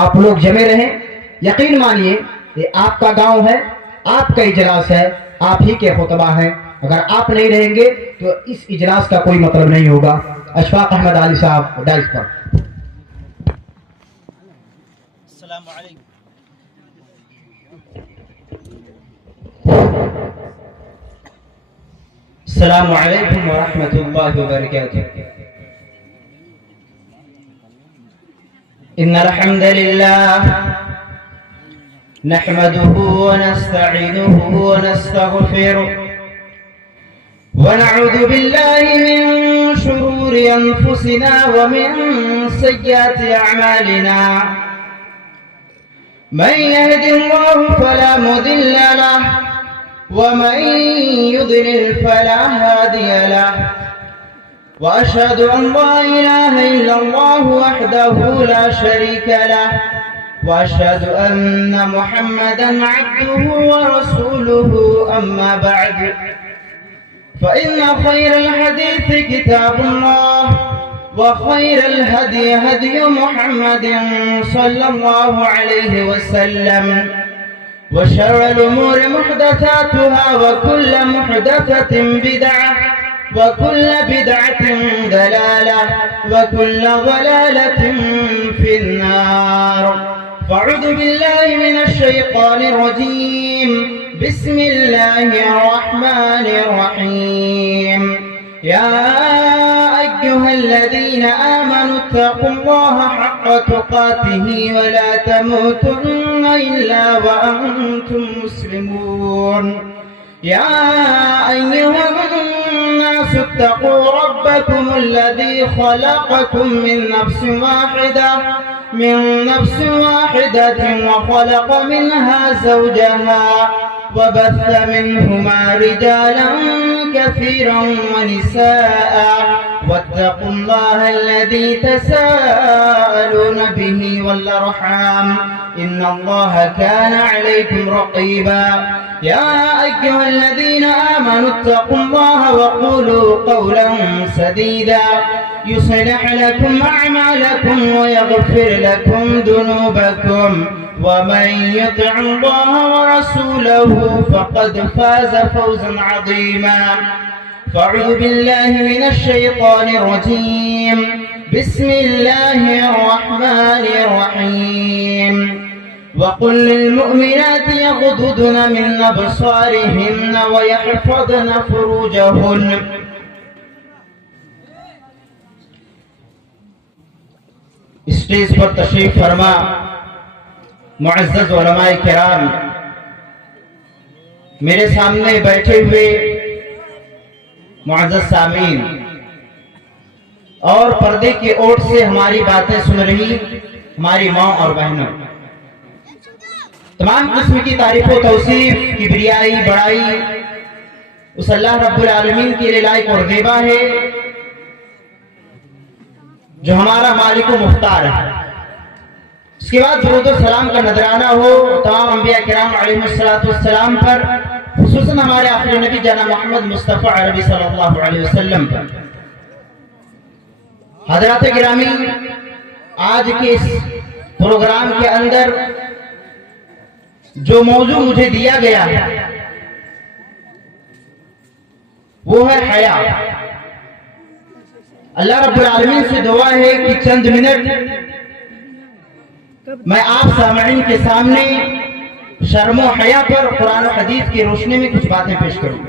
آپ لوگ جمے رہیں. یقین مانیے یہ آپ کا گاؤں ہے, آپ کا اجلاس ہے, آپ ہی کے خطبہ ہیں. اگر آپ نہیں رہیں گے تو اس اجلاس کا کوئی مطلب نہیں ہوگا. اشفاق احمد علی صاحب ڈائس پر. السلام علیکم. السلام علیکم ورحمۃ اللہ وبرکاتہ. ان الحمد للہ نحمده ونستعینه ونستغفره ونعوذ بالله من شرور انفسنا ومن سیئات اعمالنا. من يهد الله فلا مضل له ومن يضلل فلا هادي له. وأشهد أن لا إله إلا الله وحده لا شريك له وأشهد أن محمدا عبده ورسوله. أما بعد فإن خير الحديث كتاب الله وخير الهدي هدي محمد صلى الله عليه وسلم وشر الأمور محدثاتها وكل محدثة بدعة وكل بدعة ضلالة وكل ضلالة في النار. فاعوذ بالله من الشيطان الرجيم. بسم الله الرحمن الرحيم. يا أيها الذين آمنوا اتقوا الله حق تقاته ولا تموتن إلا وأنتم مسلمون. يا أيها الناس اتقوا ربكم الذي خلقكم من نفس واحدة وخلق منها زوجها وبث منهما رجالا كثيرا ونساء. واتقوا الله الذي تساءلون به والأرحام إن الله كان عليكم رقيبا. يا أيها الذين آمنوا اتقوا الله وقولوا قولا سديدا يصلح لكم أعمالكم ويغفر لكم ذنوبكم ومن يطع الله ورسوله فقد فاز فوزا عظيما. فاعوذ بالله من الشيطان الرجيم. بسم الله الرحمن الرحيم. وقل للمؤمنات يغضضن من أبصارهن ويحفظن فروجهن. اسٹیج پر تشریف فرما معزز علماء کرام، میرے سامنے بیٹھے ہوئے معزز سامعین اور پردے کی اوٹ سے ہماری باتیں سن رہی ہماری ماں اور بہنوں، تمام قسم کی تعریف و توصیف، کبریائی، بڑائی اس اللہ رب العالمین کے لیے لائق اور زیبا ہے جو ہمارا مالک و مختار ہے۔ اس کے بعد درود و سلام کا نذرانہ ہو تمام انبیاء کرام علیہ السلام پر، خصوصاً ہمارے آخری نبی جناب محمد مصطفیٰ عربی صلی اللہ علیہ وسلم پر۔ حضرات گرامی، آج کے اس پروگرام کے اندر جو موضوع مجھے دیا گیا ہے وہ ہے حیا۔ اللہ رب العالمین سے دعا ہے کہ چند منٹ میں آپ سامعین کے سامنے شرم و حیا پر قرآن و حدیث کی روشنی میں کچھ باتیں پیش کروں۔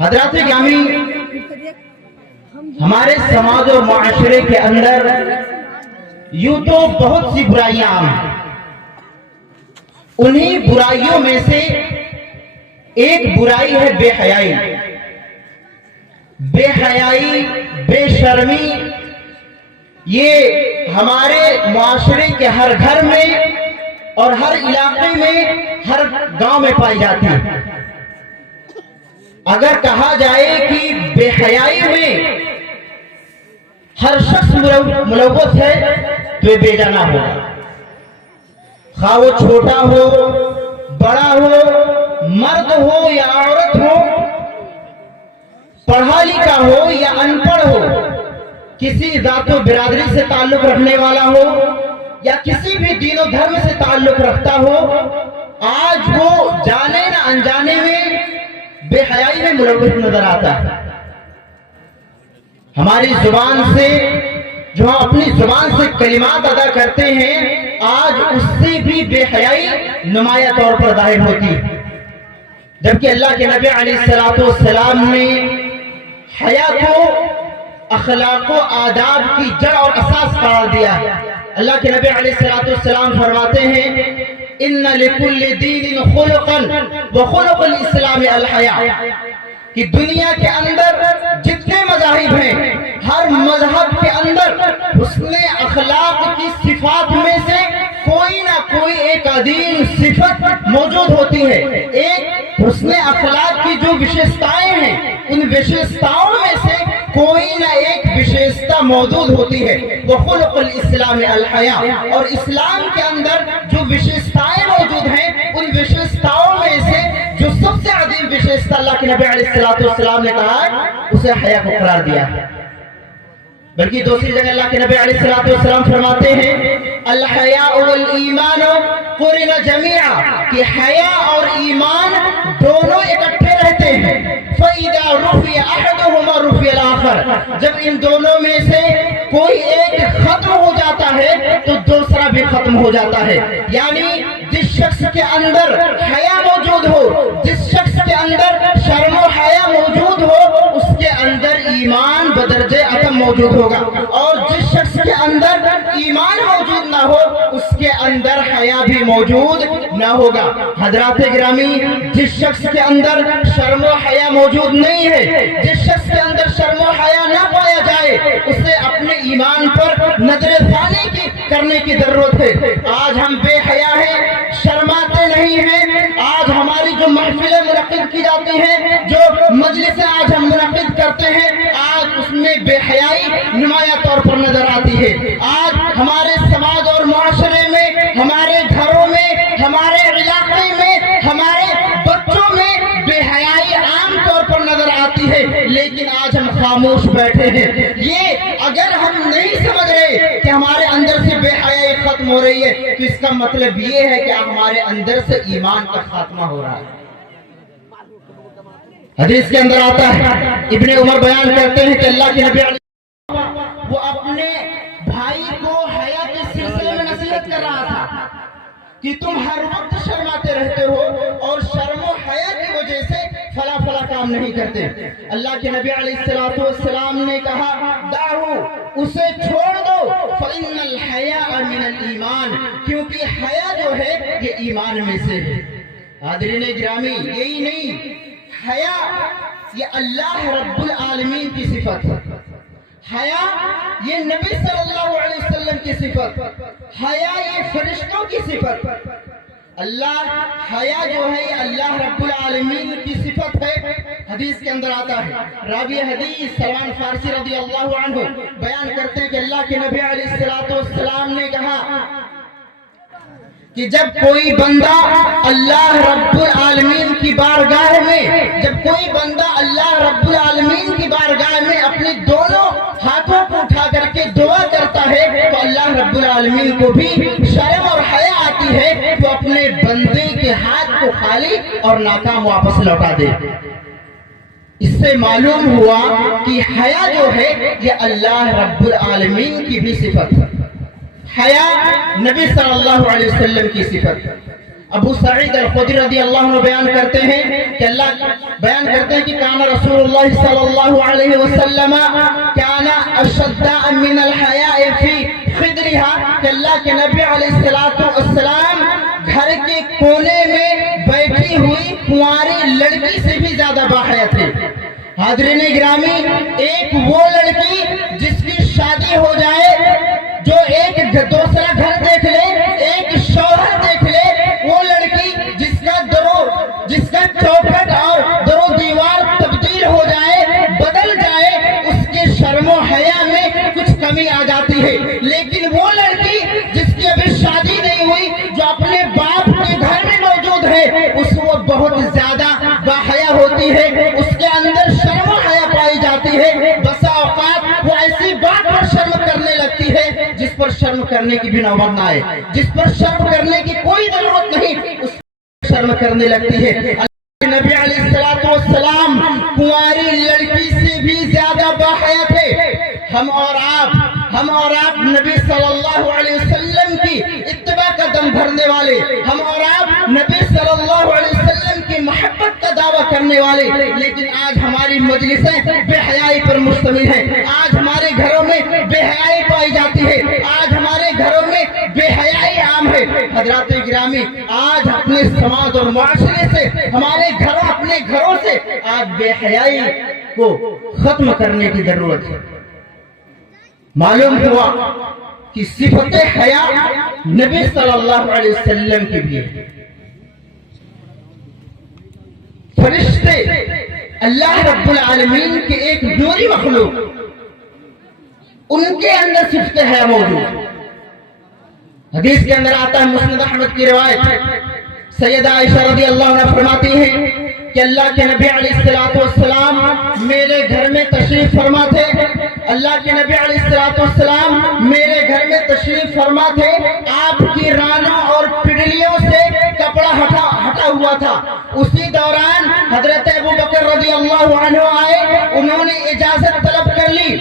حضرات گرامی، ہمارے سماج اور معاشرے کے اندر یوں تو بہت سی برائیاں عام ہیں، انہی برائیوں میں سے ایک برائی ہے بے حیائی۔ بے حیائی، بے شرمی، یہ ہمارے معاشرے کے ہر گھر میں اور ہر علاقے میں، ہر گاؤں میں پائی جاتی ہے۔ اگر کہا جائے کہ بے حیائی میں ہر شخص ملوث ہے تو یہ بے جانا ہوگا، خواہ وہ چھوٹا ہو، بڑا ہو، مرد ہو یا عورت ہو، پڑھا لکھا ہو یا ان پڑھ ہو، کسی ذات و برادری سے تعلق رکھنے والا ہو یا کسی بھی دین و دھرم سے تعلق رکھتا ہو، آج وہ جانے نہ انجانے میں بے حیائی میں ملوث نظر آتا ہے۔ ہماری زبان سے جو ہم اپنی زبان سے کلمات ادا کرتے ہیں، آج اس سے بھی بے حیائی نمایاں طور پر ظاہر ہوتی ہے، جبکہ اللہ کے نبی علیہ السلام نے حیا کو اخلاق و آداب کی جڑ اور اساس قرار دیا۔ اللہ کے نبی علیہ السلام فرماتے ہیں ان لکل دین خلقا وخلق الاسلام الحیا، کہ دنیا کے اندر جتنے مذاہب ہیں، ہر مذہب کے اندر حسن اخلاق کی صفات میں سے کوئی نہ کوئی ایک عظیم صفت موجود ہوتی ہے۔ ایک حسن اخلاق کی جو وشیشتائیں ہیں، ان وشیشتاؤں میں سے کوئی نہ ایک وشیشتا موجود ہوتی ہے۔ وخلق الاسلام الحیا، اور اسلام کے اندر جو وشیشتائیں موجود ہیں، ان وشیشتاؤں میں سے جو سب سے عظیم وشیشتا اللہ کے نبی علیہ السلام نے کہا ہے، اسے حیا کو قرار دیا ہے۔ بلکہ دوسری جگہ اللہ کے نبی علیہ السلام فرماتے ہیں الحیاء والایمان قرن جمیعا، کہ حیا اور ایمان دونوں اکٹھے رہتے ہیں۔ فَإِذَا رُفِعَ أَحَدُهُمَا رُفِعَ الْآخَرُ، جب ان دونوں میں سے کوئی ایک ختم ہو جاتا ہے تو دوسرا بھی ختم ہو جاتا ہے۔ یعنی جس شخص کے اندر حیا موجود ہو، جس شخص کے اندر شرم و حیا موجود ہو، اس کے اندر ایمان بدرجے عدم موجود ہوگا، اور جس شخص کے اندر ایمان موجود نہ ہو، اس کے اندر حیا بھی موجود نہ ہوگا۔ حضرات گرامی، جس شخص کے اندر شرم و حیا موجود نہیں ہے، جس شخص کے اندر شرم و حیا نہ پایا جائے، اسے اپنے ایمان پر نظر ثانی کرنے کی ضرورت ہے۔ آج ہم بے حیا ہیں، شرماتے نہیں ہیں۔ آج ہماری جو محفلیں منعقد کی جاتی ہیں، جو مجلسیں آج ہم منعقد کرتے ہیں، آج اس میں بے حیائی نمایاں طور پر نظر آتی ہے۔ آج ہمارے سماج اور معاشرے میں، ہمارے گھروں میں، ہمارے علاقے میں، ہمارے بچوں میں بے حیائی عام طور پر نظر آتی ہے، لیکن آج ہم خاموش بیٹھے ہیں۔ یہ اگر ہم نہیں سمجھ رہے کہ ہمارے اندر سے بے حیائی ختم ہو رہی ہے، تو اس کا مطلب یہ ہے کہ ہمارے اندر سے ایمان کا خاتمہ ہو رہا ہے۔ حدیث کے اندر آتا ہے، ابن عمر بیان کرتے ہیں کہ اللہ کے نبی وہ اپنے بھائی کو حیا کے سلسلے میں نصیحت کر رہا تھا کہ تم ہر وقت شرماتے رہتے ہو اور شرم و حیا کی وجہ سے فلا فلا کام نہیں کرتے۔ اللہ کے نبی علیہ السلام نے کہا دعو، اسے چھوڑ دو، فإن الحیاء من الایمان، کیونکہ حیا جو ہے یہ ایمان میں سے ہے۔ حاضرین گرامی، یہی نہیں، حیا یہ اللہ رب العالمین کی صفت ہے، حیا یہ نبی صلی اللہ علیہ وسلم کی صفت، حیا یہ فرشتوں کی صفت۔ اللہ حیا جو ہے یہ اللہ رب العالمین کی صفت ہے۔ حدیث کے اندر آتا ہے، راوی حدیث سلمان فارسی رضی اللہ عنہ بیان کرتے ہیں کہ اللہ کے نبی علیہ السلام نے کہا کہ جب کوئی بندہ اللہ رب العالمین کی بارگاہ میں، جب کوئی بندہ اللہ رب العالمین کی بارگاہ میں اپنے دونوں ہاتھوں کو اٹھا کر کے دعا کرتا ہے، تو اللہ رب العالمین کو بھی شرم اور حیا آتی ہے، تو اپنے بندے کے ہاتھ کو خالی اور ناکام واپس لوٹا دے۔ اس سے معلوم ہوا کہ حیا جو ہے یہ اللہ رب العالمین کی بھی صفت ہے، حیا نبی صلی اللہ علیہ وسلم کی صفت۔ ابو سعید الخدری رضی اللہ عنہ بیان کرتے ہیں کہ کان رسول اللہ صلی اللہ علیہ وسلم کان اشد من الحیاء فی خدرها، کہ اللہ کے نبی علیہ السلام گھر کے کونے میں بیٹھی ہوئی کنواری لڑکی سے بھی زیادہ باحیا تھے۔ حاضرین گرامی، ایک وہ لڑکی جس کی شادی ہو جائے، جو ایک دوسرا گھر دیکھ لے، ایک شوہر دیکھ لے، وہ لڑکی جس کا چوکھٹ اور در و دیوار تبدیل ہو جائے، بدل جائے، اس کے شرم و حیا میں کچھ کمی آ جاتی ہے۔ لیکن وہ لڑکی جس کی ابھی شادی نہیں ہوئی، جو اپنے باپ کے گھر میں موجود ہے، اس کو بہت زیادہ باحیا ہوتی ہے، اس کے اندر شرم و حیا پائی جاتی ہے۔ بسا اوقات وہ ایسی بات پر شرم کرنے لگتی ہے جس پر پر شرم کرنے کی بھی نوبت نہ آئے. جس پر شرم کرنے کی کوئی ضرورت نہیں اس پر شرم کرنے لگتی ہے. نبی علیہ السلام کنواری لڑکی سے بھی زیادہ باحیا تھے. ہم اور آپ نبی صلی اللہ علیہ وسلم کی اتباع کا دم بھرنے والے, ہم اور آپ نبی صلی اللہ علیہ وسلم کی محبت کا دعویٰ کرنے والے, لیکن آج ہماری مجلسیں بے حیائی پر مشتمل ہیں. آج ہمارے گھروں میں بے حیائی پائی جاتی ہے. آج ہمارے گھروں میں بے حیائی عام ہے. حضرات گرامی, آج اپنے سماج اور معاشرے سے, ہمارے گھروں, اپنے گھروں سے آج بے حیائی کو ختم کرنے کی ضرورت ہے. معلوم ہوا کہ صفت حیا نبی صلی اللہ علیہ وسلم کی بھی ہے. فرشتے اللہ رب العالمین کے ایک نوری مخلوق, ان کے اندر صفت حیا موجود. حدیث کے اندر آتا ہے, مسند احمد کی روایت, سیدہ عائشہ رضی اللہ عنہ فرماتی ہیں کہ اللہ کے نبی علیہ السلام میرے گھر میں تشریف فرما تھے. اللہ کے نبی علیہ السلام میرے گھر میں تشریف فرما تھے. آپ کی رانوں اور پڈلیوں سے کپڑا ہٹا ہوا تھا. اسی دوران حضرت ابوبکر رضی اللہ عنہ آئے, انہوں نے اجازت طلب کر لی.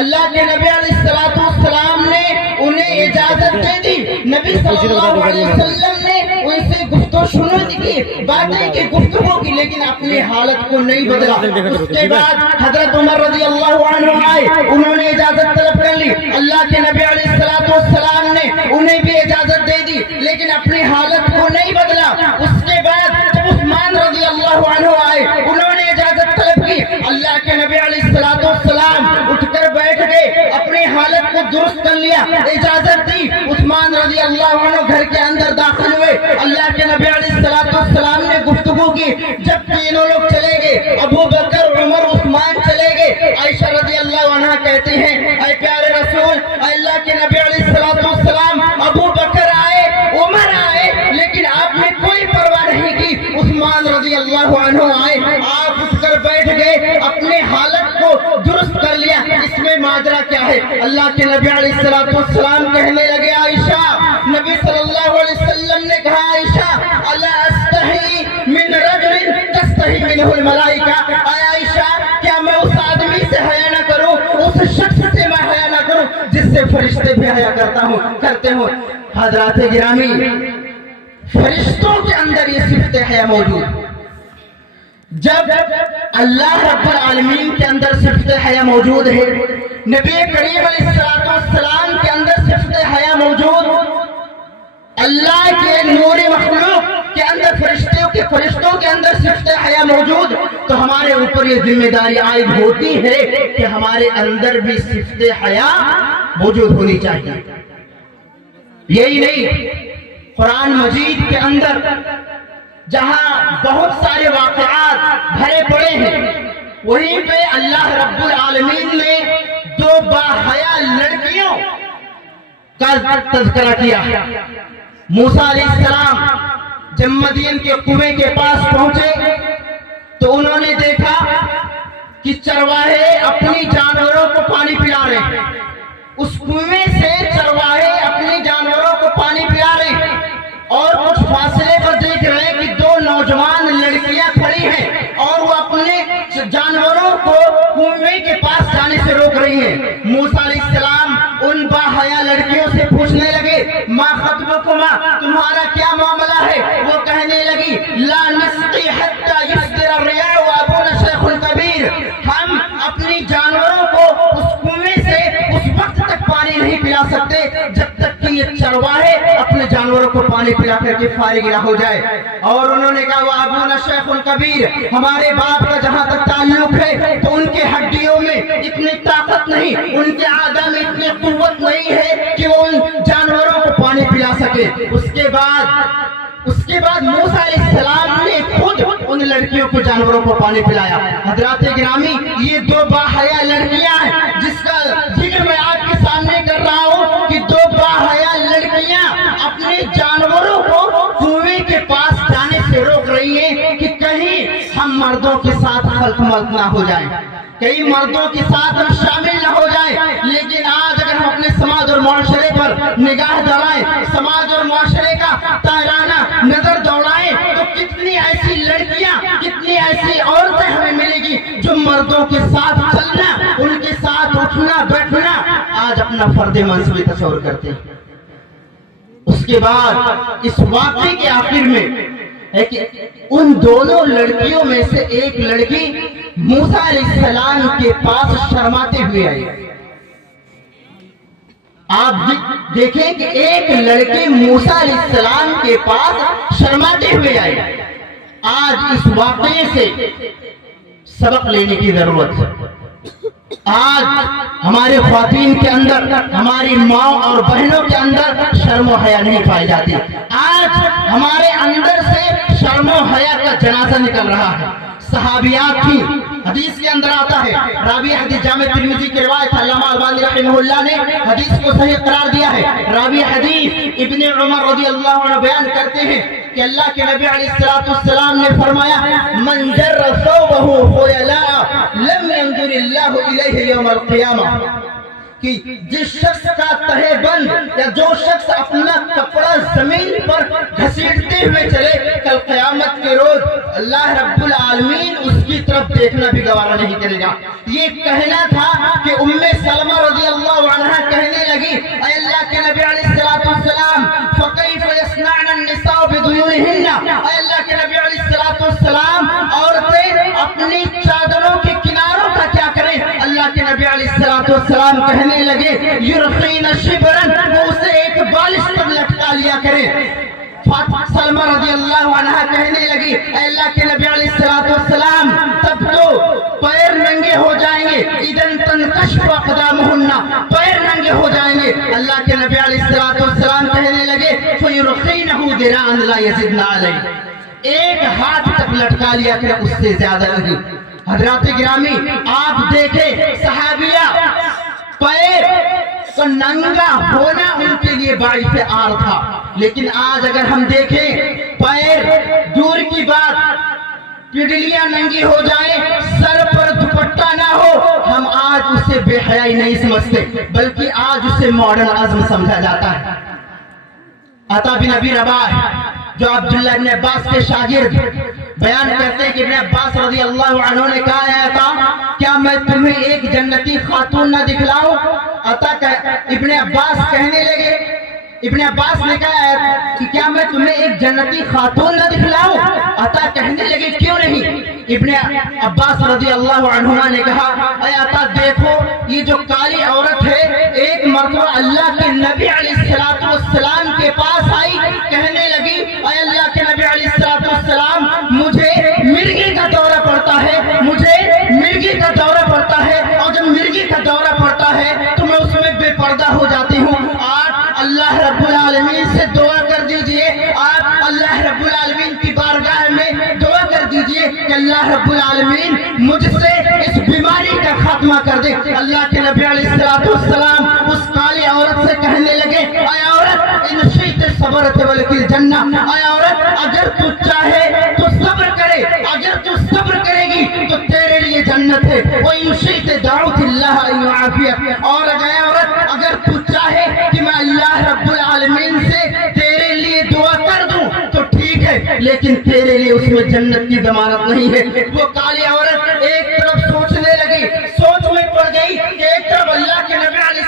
اللہ کے نبی علیہ السلام نے انہیں اجازت دے دی. نبی صلی اللہ علیہ وسلم نے ان سے گفتگو کی, باتیں کی, گفتگو کی, لیکن اپنی حالت کو نہیں بدلا. اس کے بعد حضرت عمر رضی اللہ عنہ آئے, انہوں نے اجازت طلب کر لی. اللہ کے نبی علیہ السلام نے انہیں بھی اجازت دے دی, لیکن اپنی حالت کو نہیں بدلا. اس کے بعد جب عثمان رضی اللہ عنہ آئے, انہوں نے اجازت طلب کی. اللہ کے نبی علیہ السلام اٹھ کر بیٹھ گئے, اپنی حالت کو درست کر لیا, اجازت دی. عثمان رضی اللہ عنہ گھر کے اندر داخل ہوئے. اللہ کے نبی علیہ السلام نے گفتگو کی. جب تینوں لوگ چلے گئے, ابو بکر, عمر, عثمان چلے گئے, عائشہ رضی اللہ عنہ کہتے ہیں, اے پیارے رسول, اللہ کے نبی علیہ السلام, ابو بکر آئے, عمر آئے, لیکن آپ نے کوئی پرواہ نہیں کی. عثمان رضی اللہ عنہ آئے, آپ اٹھ کر بیٹھ گئے, اپنے حالت کو درست کر لیا. اس میں ماجرا کیا ہے؟ اللہ کے نبی علیہ السلام کہنے لگے, عائشہ, نبی صلی اللہ علیہ وسلم نے کہا, عائشہ, الا استحی من رجل تستحی منہ الملائکہ, اے عائشہ, کیا میں اس آدمی سے حیا نہ کروں, اس شخص سے میں حیا نہ کروں جس سے فرشتے بھی حیا کرتے ہوں. حضرات گرامی, فرشتوں کے اندر یہ صفت حیا موجود. جب اللہ رب العالمین کے اندر صفت حیا موجود ہے, نبی کریم علیہ السلام کے اندر صفت حیا موجود, اللہ کے نور مخلوق کے اندر, فرشتوں کے اندر صفت حیا موجود, تو ہمارے اوپر یہ ذمہ داری عائد ہوتی ہے کہ ہمارے اندر بھی صفت حیا موجود ہونی چاہیے. یہی نہیں, قرآن مجید کے اندر جہاں بہت سارے واقعات بھرے پڑے ہیں, وہیں پہ اللہ رب العالمین نے دو باحیا لڑکیوں کا تذکرہ کیا. موسیٰ علیہ السلام جب مدین کے کنویں کے پاس پہنچے تو انہوں نے دیکھا کہ چرواہے اپنی جانوروں کو پانی پلا رہے ہیں. اس کنویں سے چرواہے اپنی جانوروں کو پانی پلا رہے ہیں, اور کچھ فاصلے پر دیکھ رہے ہیں کہ دو نوجوان لڑکیاں کھڑی ہیں اور وہ اپنے جانوروں کو کنویں کے پاس جانے سے روک رہی ہیں. موسیٰ علیہ السلام ان باحیا لڑکیوں سے پوچھنے لگے, ما خطبکما, تمہارا کیا معاملہ ہے؟ وہ کہنے لگی, لا نسقی حتی یصدر الرعاء وابونا شیخ کبیر, ہم اپنی جانوروں کو اس کنویں سے اس وقت تک پانی نہیں پلا سکتے جب تک کہ یہ چرواہے اپنے جانوروں کو پانی پلا کر کے فارغ نہ ہو جائے. اور انہوں نے کہا, وابونا شیخ کبیر, ہمارے باپ کا جہاں تک تعلق ہے تو ان کے ہڈیوں میں اتنی طاقت نہیں, ان کے اعضاء میں اتنی قوت نہیں ہے کہ وہ ان جانوروں کو پانی پلا سکے. اس کے بعد موسیٰ علیہ السلام نے خود ان لڑکیوں کو جانوروں کو پانی پلایا. حضرات گرامی, یہ دو باحیا لڑکیاں ہیں جس کا ذکر میں آپ کے سامنے کر رہا ہوں کہ دو باحیا لڑکیاں اپنے جانوروں کو کنویں کے پاس جانے سے روک رہی ہیں کہ کہیں ہم مردوں کے ساتھ خلط ملط نہ ہو جائیں, کئی مردوں کے ساتھ ہم شامل نہ ہو جائیں. لیکن آج اگر ہم اپنے سماج اور معاشرے پر نگاہ دوڑائیں، سماج اور معاشرے کا تارانہ نظر دوڑائیں تو کتنی ایسی لڑکیاں، کتنی ایسی عورتیں ہمیں ملے گی جو مردوں کے ساتھ چلنا، ان کے ساتھ اٹھنا بیٹھنا آج اپنا فرد منصبی تصور کرتے ہیں۔ اس کے بعد اس واقعے کے آخر میں ہے کہ ان دونوں لڑکیوں میں سے ایک لڑکی موسیٰ علیہ السلام کے پاس شرماتے ہوئے آئی۔ آپ دیکھیں کہ ایک لڑکی موسیٰ علیہ السلام کے پاس شرماتے ہوئے آئی۔ آج اس واقعے سے سبق لینے کی ضرورت ہے۔ آج ہمارے خواتین کے اندر، ہماری ماں اور بہنوں کے اندر شرم و حیا نہیں پائی جاتی۔ آج ہمارے اندر سے شرم و حیا کا جنازہ نکل رہا ہے۔ صحابیات تھی، حدیث کے اندر آتا ہے، راوی حدیث جامع ترمذی کی روایت علامہ البانی رحمہ اللہ نے حدیث کو صحیح قرار دیا ہے۔ راوی حدیث ابن عمر رضی اللہ عنہ بیان کرتے ہیں کہ اللہ کے نبی علیہ السلام نے فرمایا من جر ثوبه خیلاء لم ينظر اللہ الیہ یوم القیامہ، کہ جس شخص کا تہہ بند یا جو شخص اپنا کپڑا زمین پر گھسیٹتے ہوئے چلے، کل قیامت کے روز اللہ رب العالمین اس کی طرف دیکھنا بھی گوارا نہیں کرے گا۔ یہ کہنا تھا کہ ام سلمہ رضی اللہ عنہا کہنے لگی اے اللہ کے نبی علیہ السلام فکیف یصنعن النساء بدیونہن، اے اللہ کے نبی علیہ السلام عورتیں اپنی چادروں کے کناروں کا کیا کریں؟ اللہ کے نبی علیہ السلام کہنے لگے یرخین شبرن، وہ اسے ایک بالش پر لٹکا لیا کرے۔ سلمہ رضی اللہ عنہ کہنے لگی اے اللہ کے نبی علیہ السلام تب تو پیر ننگے ہو جائیں گے، اذن تنکشف اقدامہن، پیر ننگے ہو جائیں گے۔ اللہ کے نبی علیہ السلام کہنے لگے فیرخینہ ذراعا لا یزدن علیہ، ایک ہاتھ تک لٹکا لیا کرے، اس سے زیادہ نہیں۔ حضرات گرامی آپ دیکھیں صحابیہ پیر کا ننگا ہونا ان کے لیے باعث عار تھا، لیکن آج اگر ہم دیکھیں پیر دور کی بات، پڈلیاں ننگی ہو جائیں، سر پر دوپٹہ نہ ہو، ہم آج اسے بے حیائی نہیں سمجھتے بلکہ آج اسے ماڈرن عزم سمجھا جاتا ہے۔ عطا بن ابی رباح جو عبداللہ بن عباس کے شاگرد بیان کرتے ہیں کہ ابن عباس رضی اللہ عنہ نے کہا ہے عطا کیا میں تمہیں ایک جنتی خاتون نہ دکھلاؤں؟ ابن عباس کہنے لگے، ابن عباس نے کہا ہے کہ کیا میں تمہیں ایک جنتی خاتون نہ دکھلاؤں؟ عطا کہنے لگے کیوں نہیں؟ ابن عباس رضی اللہ عنہما نے کہا اے عطا دیکھو یہ جو کالی عورت ہے، ایک مرتبہ اللہ کے نبی علیہ السلام کے پاس آئی، کہنے لگی اے اللہ کے نبی علیہ السلام مجھے مرگی کا دورہ پڑتا ہے، مجھے مرگی کا دورہ پڑتا ہے، اور جب مرگی کا دورہ پڑتا ہے تو میں اس میں بے پردہ ہو جاتی ہوں۔ آپ اللہ رب العالمین سے دعا کر دیجئے، آپ اللہ رب العالمین کی بارگاہ میں دعا کر دیجئے کہ اللہ رب العالمین مجھ سے اس بیماری کا خاتمہ کر دے۔ اللہ کے نبی علیہ السلام اس کالی عورت سے کہنے لگے اے عورت ان شئت صبرت ولکی الجنہ، اے عورت اگر تو چاہے تو صبر کرے، اگر تو صبر کرے گی تو تیرے لیے جنت ہے۔ وَإِن شِئْتَ دَعُوتِ اللَّهَ أَن يُعَافِيَكَ، اور اے عورت اگر تو چاہے کہ میں اللہ رب العالمین سے تیرے لیے دعا کر دوں تو ٹھیک ہے، لیکن تیرے لیے اس میں جنت کی ضمانت نہیں ہے۔ وہ کالی عورت ایک طرف سوچنے لگی، سوچ میں پڑ گئی کہ ایک طرف اللہ کے نبی علیہ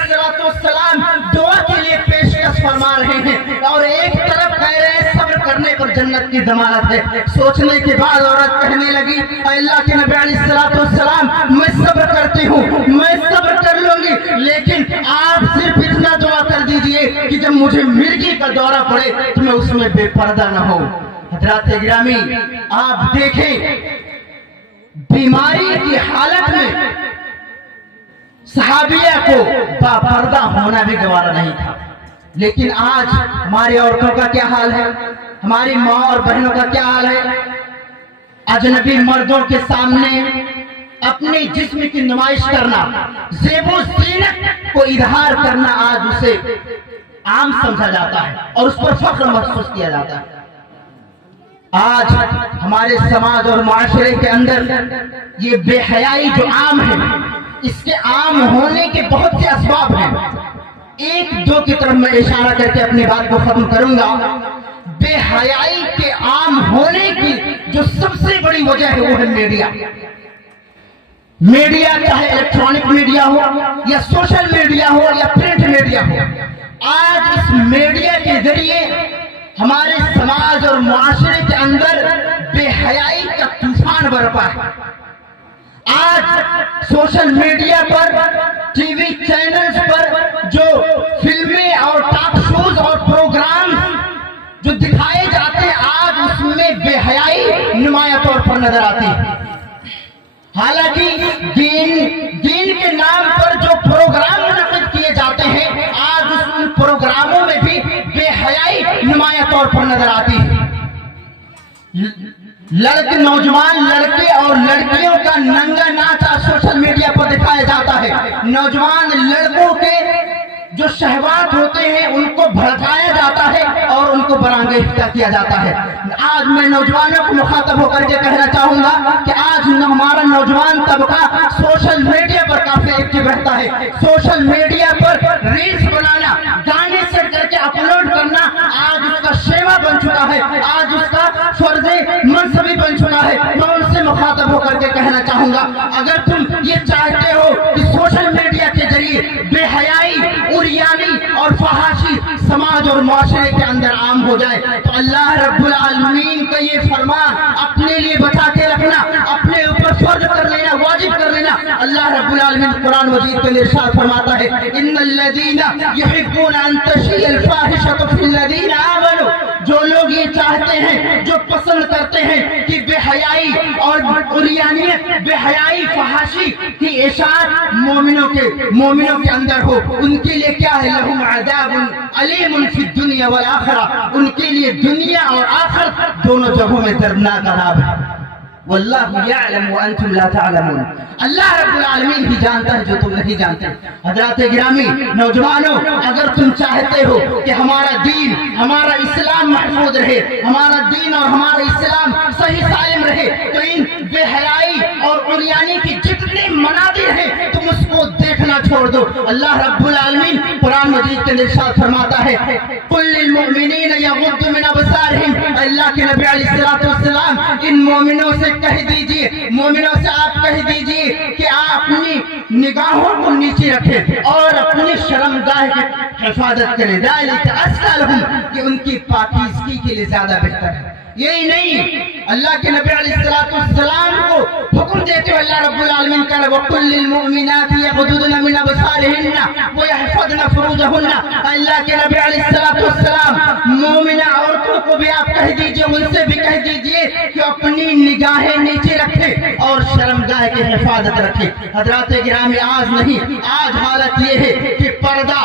السلام دعا کے لیے پیشکش فرما رہے ہیں اور ایک طرف کہہ رہے ہیں صبر کرنے پر جنت کی ضمانت ہے۔ سوچنے کے بعد عورت کہنے لگی اے اللہ کے نبی علیہ السلام میں صبر کرتی ہوں، میں صبر کر لوں گی، لیکن آپ صرف اتنا دعا کر دیجئے کہ جب مجھے مرگی کا دورہ پڑے تو میں اس میں بے پردہ نہ ہوں۔ حضرات گرامی آپ دیکھیں بیماری کی حالت میں صحابیہ کو با پردہ ہونا بھی گوارا نہیں تھا، لیکن آج ہماری عورتوں کا کیا حال ہے، ہماری ماں اور بہنوں کا کیا حال ہے؟ اجنبی مردوں کے سامنے اپنے جسم کی نمائش کرنا، زیب و زینت کو اظہار کرنا آج اسے عام سمجھا جاتا ہے اور اس پر فخر محسوس کیا جاتا ہے۔ آج ہمارے سماج اور معاشرے کے اندر یہ بے حیائی جو عام ہے، اس کے عام ہونے کے بہت سے اسباب ہیں۔ ایک دو کی طرف میں اشارہ کر کے اپنی بات کو ختم کروں گا۔ بے حیائی کے عام ہونے کی جو سب سے بڑی وجہ ہے وہ ہے میڈیا۔ میڈیا چاہے الیکٹرانک میڈیا ہو یا سوشل میڈیا ہو یا پرنٹ میڈیا ہو، آج اس میڈیا کے ذریعے ہمارے سماج اور معاشرے کے اندر بے حیائی کا طوفان برپا ہے۔ آج سوشل میڈیا پر، ٹی وی چینلز پر جو فلمیں اور ٹاک شوز اور پروگرام جو دکھائے جاتے ہیں، آج اس میں بے حیائی نمایاں طور پر نظر آتی ہے۔ حالانکہ دین کے نام پر جو پروگرام منعقد کیے جاتے ہیں، آج ان پروگراموں میں بھی بے حیائی نمایاں طور پر نظر آتی ہے۔ نوجوان لڑکے اور لڑکیوں کا ننگا ناچ سوشل میڈیا پر دکھایا جاتا ہے۔ نوجوان لڑکوں کے جو شہوات ہوتے ہیں ان کو بھڑکایا جاتا ہے اور ان کو برانگیختہ کیا جاتا ہے۔ آج میں نوجوانوں کو مخاطب ہو کر کے کہنا چاہوں گا کہ آج ہمارا نوجوان طبقہ سوشل میڈیا پر کافی ایکٹیو رہتا ہے۔ سوشل میڈیا پر ریلز بنانا، گانے سیٹ کر کے اپلوڈ کرنا آج اس کا شیوا بن چکا ہے، آج اس کا فرض منصبی بن چکا ہے۔ میں ان سے مخاطب ہو کر کے کہنا چاہوں گا، اگر تم یہ چاہتے ہو کہ سوشل میڈیا کے ذریعے بے حیائی، عریانی اور فحاشی سماج اور معاشرے کے اندر عام ہو جائے تو اللہ رب العالمین کا یہ فرمان اپنے لیے بچا کے رکھنا، اپنے اوپر فرض کر لینا، واجب کر لینا۔ اللہ رب العالمین قرآن مجید کے ارشاد فرماتا ہے، ان الذین یحبون ان تشیع الفاحشۃ فی الذین آمنوا، جو لوگ یہ چاہتے ہیں، جو پسند کرتے ہیں کہ بے حیائی اور عریانیت، بے حیائی، فحاشی کی اشاعت مومنوں کے اندر ہو، ان کے لیے کیا ہے؟ لہم عذاب علیم فی الدنیا والآخرہ، ان کے لیے دنیا اور آخرت دونوں جگہوں میں دردناک عذاب ہے۔ واللہ یعلم وانتم لا تعلمون، اللہ رب العالمین ہی جانتا ہے جو تم نہیں جانتے۔ حضرات گرامی، نوجوانوں، اگر تم چاہتے ہو کہ ہمارا دین، ہمارا اسلام محفوظ رہے، ہمارا دین اور ہمارا اسلام صحیح سالم رہے، تو ان بے حیائی اور عریانی کی جتنی مناظر ہیں تم اس کو دیکھنا چھوڑ دو۔ اللہ رب العالمین قرآن مجید کے ارشاد فرماتا ہے، قل للمؤمنین یغضوا من ابصارہم، اللہ کے نبی علیہ السلام ان مومنوں سے کہہ دیجئے، مومنوں سے آپ کہہ دیجئے کہ آپ اپنی نگاہوں کو نیچے رکھیں اور اپنی شرمگاہ کی حفاظت کریں، ذالک ازکی لہم، کہ ان کی پاکیزگی کے لیے زیادہ بہتر ہے۔ یہی نہیں، اللہ کے نبی علیہ السلام کو حکم دیتے ہوئے اللہ رب العالمین کہہ رہا ہے وَقُلْ لِلْمُؤْمِنَاتِ يَغْضُضْنَ مِنْ أَبْصَارِهِنَّ وَيَحْفَظْنَ فُرُوجَهُنَّ، اللہ کے نبی علیہ السلام مومنہ عورتوں کو بھی آپ کہہ دیجئے، ان سے بھی کہہ دیجئے کہ اپنی نگاہیں نیچے رکھیں اور شرمگاہ کی حفاظت رکھیں۔ حضرات گرامی، آج نہیں، آج حالت یہ ہے کہ پردہ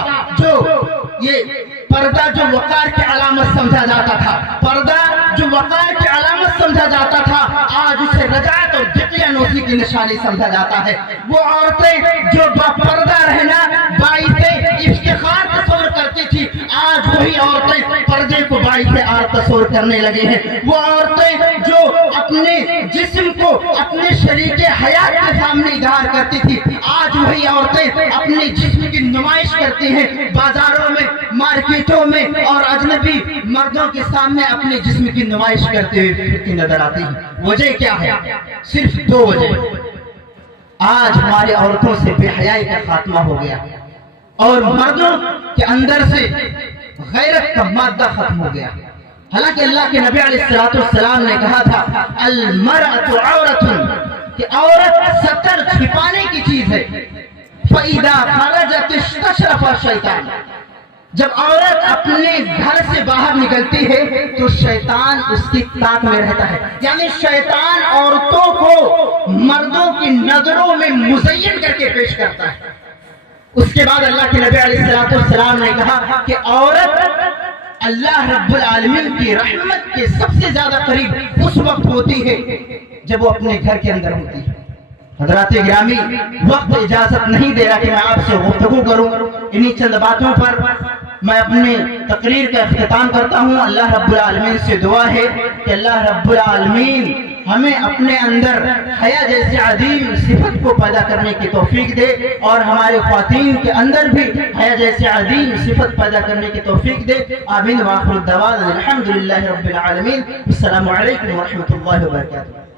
جو وقار کی علامت سمجھا جاتا تھا، پردہ جو وقار کی علامت سمجھا جاتا تھا، آج اسے رجعت اور دقیانوسی کی نشانی سمجھا جاتا ہے۔ وہ عورتیں جو پردہ رہنا باعث افتخار تصور کرتی تھی، آج وہی عورتیں پردے کو باعث عار تصور کرنے لگے ہیں۔ وہ عورتیں جو اپنے جسم کو اپنے شریک حیات کے سامنے اظہار کرتی تھی، آج وہی عورتیں اپنے جسم کی نمائش کرتی ہیں، بازاروں میں، مارکیٹوں میں اور اجنبی مردوں کے سامنے اپنے جسم کی نمائش کرتے ہوئے پھرتی نظر آتی ہیں۔ وجہ کیا ہے؟ صرف دو وجہ۔ آج ہماری عورتوں سے بے حیائی کا خاتمہ ہو گیا اور مردوں کے اندر سے غیرت کا مادہ ختم ہو گیا۔ حالانکہ اللہ کے نبی علیہ السلام نے کہا تھا المرأة عورة، کہ عورت ستر چھپانے کی چیز ہے۔ فَإِذَا خَرَجَتِ اسْتَشْرَفَ الشَّيْطَانُ، جب عورت اپنے گھر سے باہر نکلتی ہے تو شیطان اس کی طاق میں رہتا ہے، یعنی شیطان عورتوں کو مردوں کی نظروں میں مزین کر کے پیش کرتا ہے۔ اس کے بعد اللہ کے نبی علیہ السلام نے کہا کہ عورت اللہ رب العالمین کی رحمت کے سب سے زیادہ قریب اس وقت ہوتی ہے جب وہ اپنے گھر کے اندر ہوتی ہے۔ حضرات گرامی، وقت اجازت نہیں دے رہا کہ میں آپ سے گفتگو کروں، انہی چند باتوں پر میں اپنی تقریر کا اختتام کرتا ہوں۔ اللہ رب العالمین سے دعا ہے کہ اللہ رب العالمین ہمیں اپنے اندر حیا جیسی عظیم صفت کو پیدا کرنے کی توفیق دے، اور ہمارے خواتین کے اندر بھی حیا جیسی عظیم صفت پیدا کرنے کی توفیق دے۔ آمین۔ وآخر الدعوانا الحمدللہ رب العالمین۔ السلام علیکم ورحمۃ اللہ وبرکاتہ۔